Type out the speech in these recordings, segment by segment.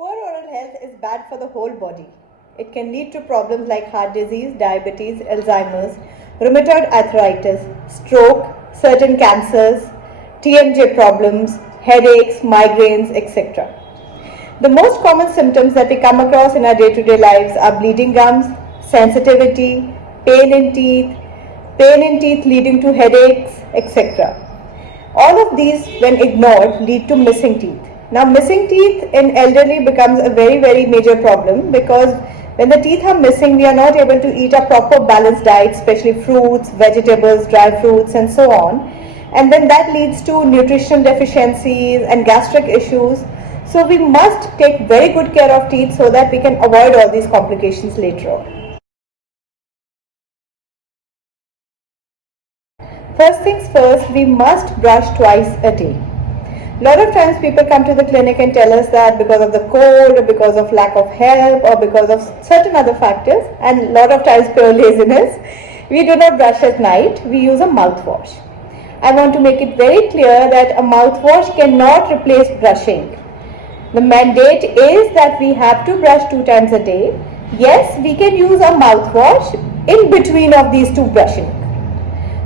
Poor oral health is bad for the whole body. It can lead to problems like heart disease, diabetes, Alzheimer's, rheumatoid arthritis, stroke, certain cancers, TMJ problems, headaches, migraines, etc. The most common symptoms that we come across in our day-to-day lives are bleeding gums, sensitivity, pain in teeth leading to headaches, etc. All of these, when ignored, lead to missing teeth. Now, missing teeth in elderly becomes a very major problem because when the teeth are missing, we are not able to eat a proper balanced diet, especially fruits, vegetables, dry fruits, and so on. And then that leads to nutritional deficiencies and gastric issues. So we must take very good care of teeth so that we can avoid all these complications later on. First things first, we must brush twice a day. A lot of times people come to the clinic and tell us that because of the cold or because of lack of help or because of certain other factors, and a lot of times pure laziness, we do not brush at night, we use a mouthwash. I want to make it very clear that a mouthwash cannot replace brushing. The mandate is that we have to brush 2 times a day. Yes, we can use a mouthwash in between of these two brushing.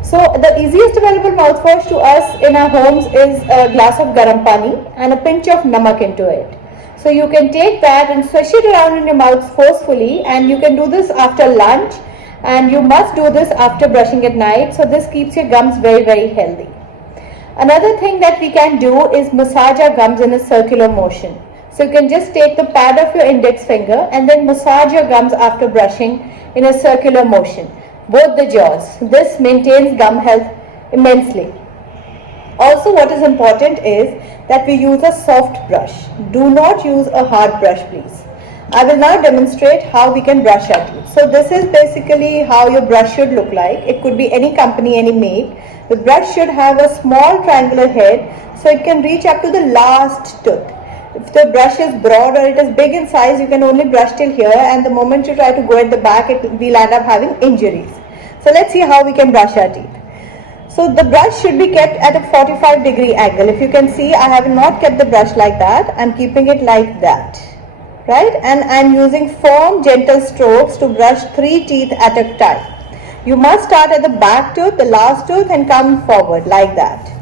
So the easiest available mouthwash to us in our homes is a glass of garam pani and a pinch of namak into it. So you can take that and swish it around in your mouth forcefully, and you can do this after lunch, and you must do this after brushing at night. So this keeps your gums very healthy. Another thing that we can do is massage our gums in a circular motion. So you can just take the pad of your index finger and then massage your gums after brushing in a circular motion, both the jaws. This maintains gum health immensely. Also, what is important is that we use a soft brush. Do not use a hard brush, please. I will now demonstrate how we can brush our teeth. So this is basically how your brush should look like. It could be any company, any make. The brush should have a small triangular head so it can reach up to the last tooth. If the brush is broad or it is big in size, you can only brush till here, and the moment you try to go at the back, we'll end up having injuries. So let's see how we can brush our teeth. So the brush should be kept at a 45-degree angle. If you can see, I have not kept the brush like that. I'm keeping it like that, right? And I'm using firm, gentle strokes to brush 3 teeth at a time. You must start at the back tooth, the last tooth, and come forward like that.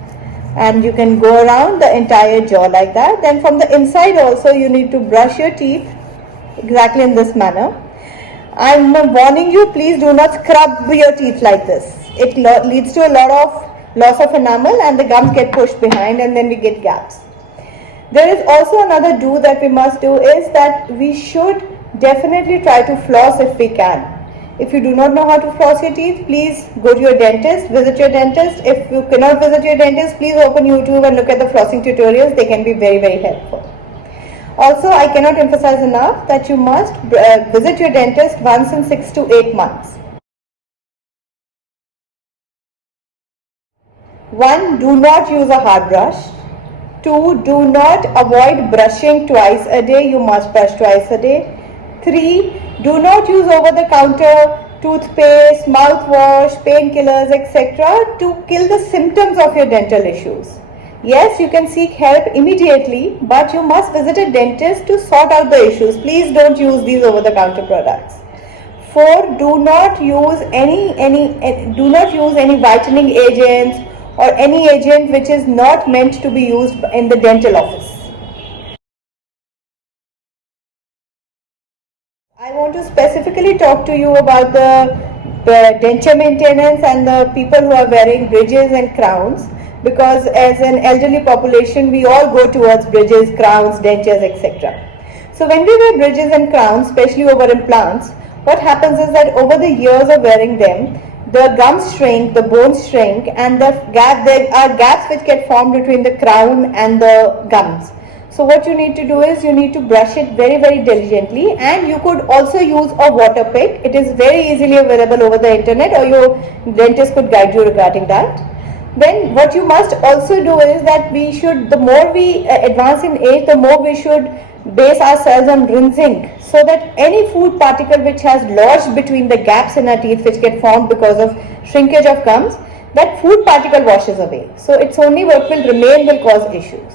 And you can go around the entire jaw like that. Then from the inside also, you need to brush your teeth exactly in this manner. I'm warning you, please do not scrub your teeth like this. It leads to a lot of loss of enamel and the gums get pushed behind and then we get gaps. There is also another do that we must do is that we should definitely try to floss if we can. If you do not know how to floss your teeth, please go to your dentist, visit your dentist. If you cannot visit your dentist, please open YouTube and look at the flossing tutorials. They can be very helpful. Also, I cannot emphasize enough that you must visit your dentist once in 6 to 8 months. 1. Do not use a hard brush. 2. Do not avoid brushing twice a day. You must brush twice a day. 3. Do not use over-the-counter toothpaste, mouthwash, painkillers, etc. to kill the symptoms of your dental issues. Yes, you can seek help immediately, but you must visit a dentist to sort out the issues. Please don't use these over-the-counter products. 4. Do not use any whitening agents or any agent which is not meant to be used in the dental office. I want to specifically talk to you about the denture maintenance and the people who are wearing bridges and crowns, because as an elderly population we all go towards bridges, crowns, dentures, etc. So when we wear bridges and crowns, especially over implants, what happens is that over the years of wearing them, the gums shrink, the bones shrink, and there are gaps which get formed between the crown and the gums. So what you need to do is you need to brush it very diligently, and you could also use a water pick. It is very easily available over the internet, or your dentist could guide you regarding that. Then what you must also do is that we should, the more we advance in age, the more we should base ourselves on rinsing, so that any food particle which has lodged between the gaps in our teeth which get formed because of shrinkage of gums, that food particle washes away. So it's only what will remain will cause issues.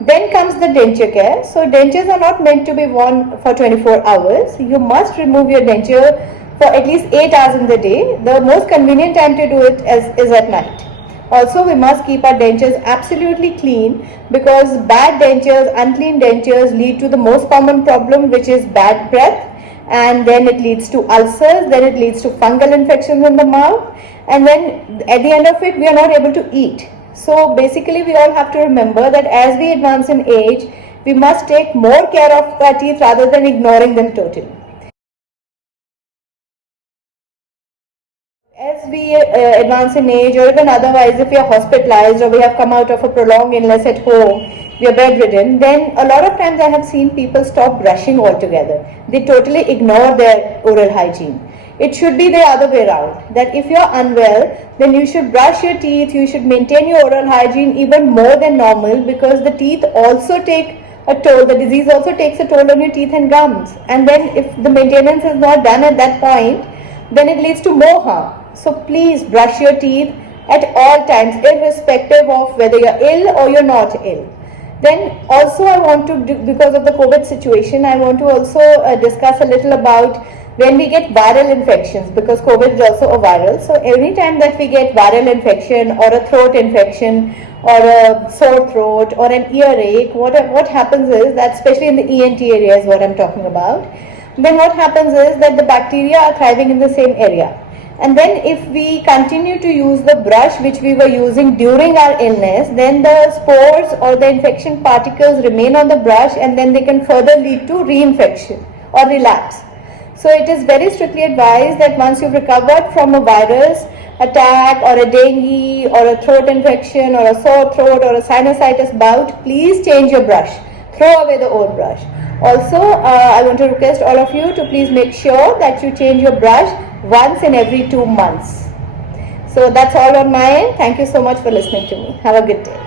Then comes the denture care. So dentures are not meant to be worn for 24 hours. You must remove your denture for at least 8 hours in the day. The most convenient time to do it is at night. Also, we must keep our dentures absolutely clean, because bad dentures, unclean dentures lead to the most common problem, which is bad breath, and then it leads to ulcers, then it leads to fungal infections in the mouth, and then at the end of it we are not able to eat. So basically we all have to remember that as we advance in age, we must take more care of our teeth rather than ignoring them totally. As we advance in age, or even otherwise, if we are hospitalized or we have come out of a prolonged illness at home, we are bedridden, then a lot of times I have seen people stop brushing altogether. They totally ignore their oral hygiene. It should be the other way around, that if you are unwell, then you should brush your teeth, you should maintain your oral hygiene even more than normal, because the teeth also take a toll, the disease also takes a toll on your teeth and gums. And then if the maintenance is not done at that point, then it leads to more harm. So please brush your teeth at all times, irrespective of whether you're ill or you're not ill. Then also I want to, because of the COVID situation, I want to also discuss a little about when we get viral infections, because COVID is also a viral. So every time that we get viral infection or a throat infection or a sore throat or an earache, what happens is that, especially in the ENT area is what I'm talking about, then what happens is that the bacteria are thriving in the same area. And then if we continue to use the brush which we were using during our illness, then the spores or the infection particles remain on the brush, and then they can further lead to reinfection or relapse. So it is very strictly advised that once you've recovered from a virus attack or a dengue or a throat infection or a sore throat or a sinusitis bout, please change your brush. Throw away the old brush. Also, I want to request all of you to please make sure that you change your brush once in every 2 months. So that's all on my end. Thank you so much for listening to me. Have a good day.